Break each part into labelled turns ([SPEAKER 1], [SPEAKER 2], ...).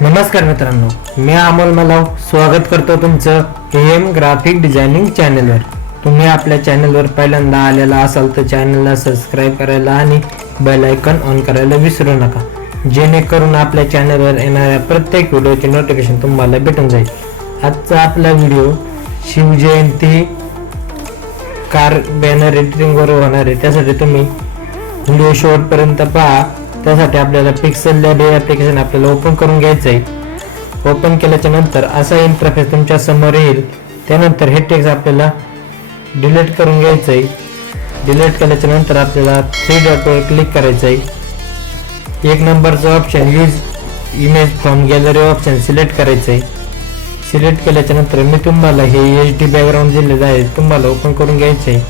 [SPEAKER 1] नमस्कार मित्रांनो मी अमोल मलाव स्वागत करतो तुमचं एम ग्राफिक डिझायनिंग चॅनलवर. तुम्ही आपल्या चॅनलवर पहिल्यांदा आलेला असाल तर चॅनलला सबस्क्राईब करायला आणि बेल आयकॉन ऑन करायला विसरू नका. जेणेकरून आपल्या चॅनलवर येणाऱ्या प्रत्येक व्हिडिओचे नोटिफिकेशन तुम्हाला भेटून जाईल. आजचा आपला व्हिडिओ शिवजयंती कार बॅनर एडिटिंगवर होणार आहे. त्यासाठी तुम्ही व्हिडिओ शेवटपर्यंत पहा. त्यासाठी आपल्याला पिक्सल लॅब हे ॲप्लिकेशन आपल्याला ओपन करून घ्यायचं आहे ओपन केल्याच्यानंतर असा इंटरफेस तुमच्यासमोर येईल. त्यानंतर हे टेक्स्ट आपल्याला डिलीट करून घ्यायचं आहे डिलीट केल्याच्यानंतर आपल्याला थ्री डॉटवर क्लिक करायचं आहे एक नंबरचं option use image from gallery option select करायचं आहे सिलेक्ट केल्याच्यानंतर मी तुम्हाला हे एच डी बॅकग्राऊंड दिलेलं आहे तुम्हाला ओपन करून घ्यायचं आहे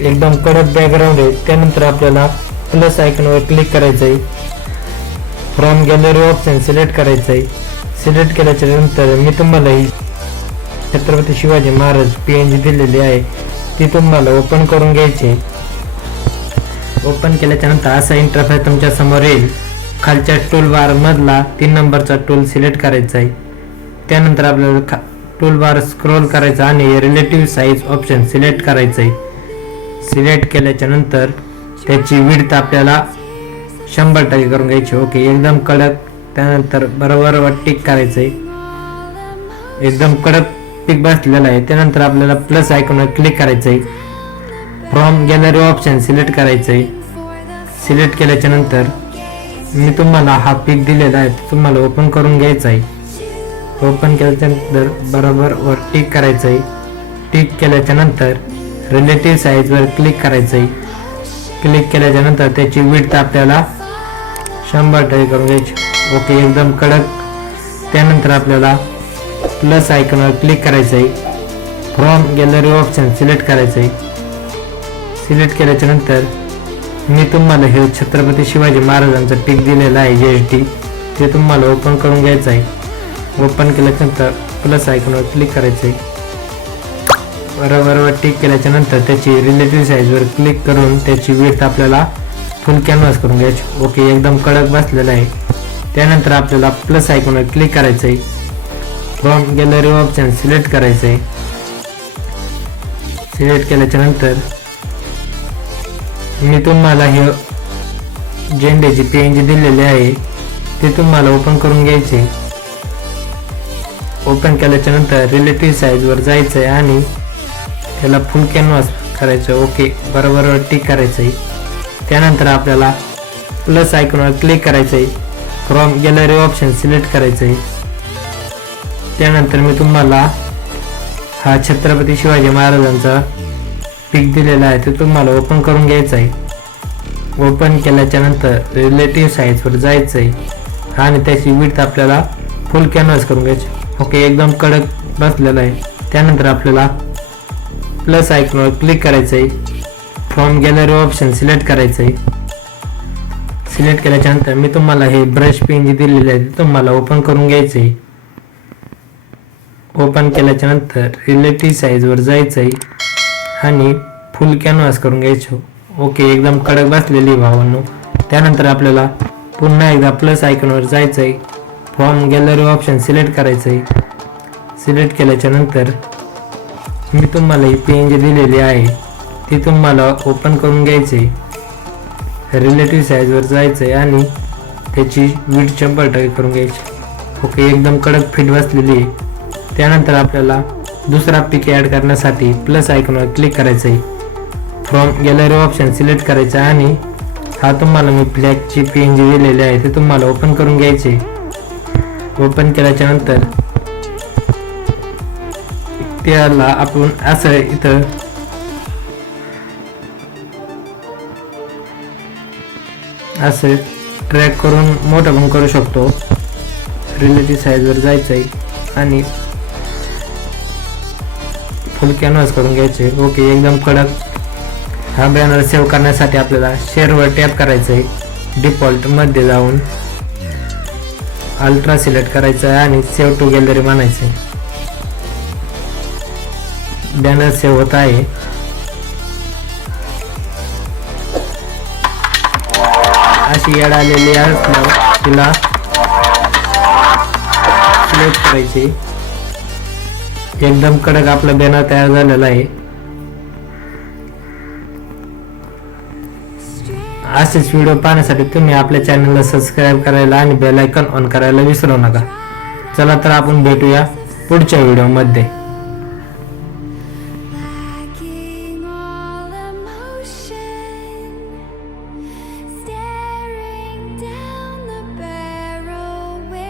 [SPEAKER 1] एकदम कडक बॅकग्राऊंड आहे. त्यानंतर आपल्याला प्लस आयकॉनवर क्लिक करायचं आहे फ्रॉम गॅलरी ऑप्शन सिलेक्ट करायचं आहे सिलेक्ट केल्याच्यानंतर मी तुम्हाला ही Chhatrapati Shivaji Maharaj P N G दिलेली आहे. ती तुम्हाला ओपन करून घ्यायची ओपन केल्याच्यानंतर असा इंटरफेस तुमच्यासमोर येईल. खालच्या टूल बार मधला तीन नंबरचा टूल सिलेक्ट करायचा आहे त्यानंतर आपल्याला खा टूल बार स्क्रोल करायचा आणि रिलेटिव्ह साईज ऑप्शन सिलेक्ट करायचं आहे सिलेक्ट केल्याच्यानंतर त्याची विडत आपल्याला शंभर टक्के करून घ्यायची. ओके एकदम कडक त्यानंतर बरोबर टिक करायचं आहे एकदम कडक पीक बसलेलं आहे. त्यानंतर आपल्याला प्लस आयकॉनवर क्लिक करायचं आहे फ्रॉम गॅलरी ऑप्शन सिलेक्ट करायचं आहे सिलेक्ट केल्याच्यानंतर मी तुम्हाला हा पिक दिलेला आहे. तुम्हाला ओपन करून घ्यायचा आहे ओपन केल्याच्यानंतर बरोबर वर टिक करायचं आहे टिक केल्याच्यानंतर रिलेटिव्ह साईजवर क्लिक करायचं आहे क्लिक केल्याच्यानंतर त्याची विड्थ आपल्याला शंभर टक्के करून घ्यायची. ओके एकदम कडक. त्यानंतर आपल्याला प्लस आयकॉनवर क्लिक करायचं आहे फ्रॉम गॅलरी ऑप्शन सिलेक्ट करायचं आहे सिलेक्ट केल्याच्यानंतर मी तुम्हाला हे छत्रपती शिवाजी महाराजांचं पिक दिलेलं आहे जी एच डी ते तुम्हाला ओपन करून घ्यायचं आहे ओपन केल्याच्यानंतर प्लस आयकॉनवर क्लिक करायचं आहे बरोबर टिक केल्याच्यानंतर त्याची रिलेटिव्ह साईजवर क्लिक करून त्याची विड्थ आपल्याला फुल कॅनव्हास करून घ्यायची. ओके एकदम कडक बसलेलं आहे. त्यानंतर आपल्याला प्लस आयकॉनवर क्लिक करायचं आहे फ्रॉम गॅलरी ऑप्शन सिलेक्ट करायचं आहे सिलेक्ट केल्याच्यानंतर मी तुम्हाला हे झेंड्याची पी एन जी दिलेली आहे. ते तुम्हाला ओपन करून घ्यायचे ओपन केल्याच्यानंतर रिलेटिव्ह साईजवर जायचं आहे आणि त्याला फुल कॅनव्हास करायचं ओके बरोबर टिक करायचं आहे त्यानंतर आपल्याला प्लस आयकॉनवर क्लिक करायचं आहे फ्रॉम गॅलरी ऑप्शन सिलेक्ट करायचं आहे त्यानंतर मी तुम्हाला हा छत्रपती शिवाजी महाराजांचा पिक दिलेला आहे तो तुम्हाला ओपन करून घ्यायचा आहे ओपन केल्याच्यानंतर रिलेटिव्ह साईजवर जायचं आहे आणि त्याची विड्थ आपल्याला फुल कॅनव्हास करून घ्यायची. ओके एकदम कडक बसलेला आहे. त्यानंतर आपल्याला प्लस आयकॉनवर क्लिक करायचं आहे फ्रॉम गॅलरी ऑप्शन सिलेक्ट करायचं आहे सिलेक्ट केल्याच्यानंतर मी तुम्हाला हे ब्रश पेन जे दिलेले आहे ते तुम्हाला ओपन करून घ्यायचं आहे ओपन केल्याच्यानंतर रिलेटिव्ह साईजवर जायचं आहे आणि फुल कॅनव्हास करून घ्यायचो. ओके एकदम कडक बसलेली भावांनो. त्यानंतर आपल्याला पुन्हा एकदा प्लस आयकॉनवर जायचं आहे फ्रॉम गॅलरी ऑप्शन सिलेक्ट करायचं आहे सिलेक्ट केल्याच्यानंतर मी तुम्हाला ही पी एन जी दिलेली आहे. ती तुम्हाला ओपन करून घ्यायची आहे रिलेटिव्ह साईजवर जायचं आहे आणि त्याची वीट शंभर टक्के करून घ्यायची. ओके एकदम कडक फिट बसलेली आहे. त्यानंतर आपल्याला दुसरा पिक ॲड करण्यासाठी प्लस आयकॉनवर क्लिक करायचं आहे फ्रॉम गॅलरी ऑप्शन सिलेक्ट करायचं आहे आणि हा तुम्हाला मी फ्लॅगची पी एन जी दिलेली आहे ते तुम्हाला ओपन करून घ्यायचे ओपन केल्याच्यानंतर त्याला आपण असं इथं असं ट्रॅक करून मोठं पण करू शकतो. रिलेटिव्ह साईजवर जायचं आहे आणि फुल कॅनव्हास करून घ्यायचे. ओके एकदम कडक. हा बॅनर सेव्ह करण्यासाठी आपल्याला शेअरवर टॅप करायचं आहे डिफॉल्टमध्ये जाऊन अल्ट्रा सिलेक्ट करायचं आहे आणि सेव्ह टू गॅलरी म्हणायचं आहे बॅनर सेव्ह होत आहे. अशी येड आलेली असल्यावर तिला सिलेक्ट करायचे. एकदम कडक आपला बॅनर तयार झालेला आहे. असेच व्हिडिओ पाहण्यासाठी तुम्ही आपल्या चॅनलला सबस्क्राईब करायला आणि बेल आयकॉन ऑन करायला विसरू नका. चला तर आपण भेटूया पुढच्या व्हिडिओमध्ये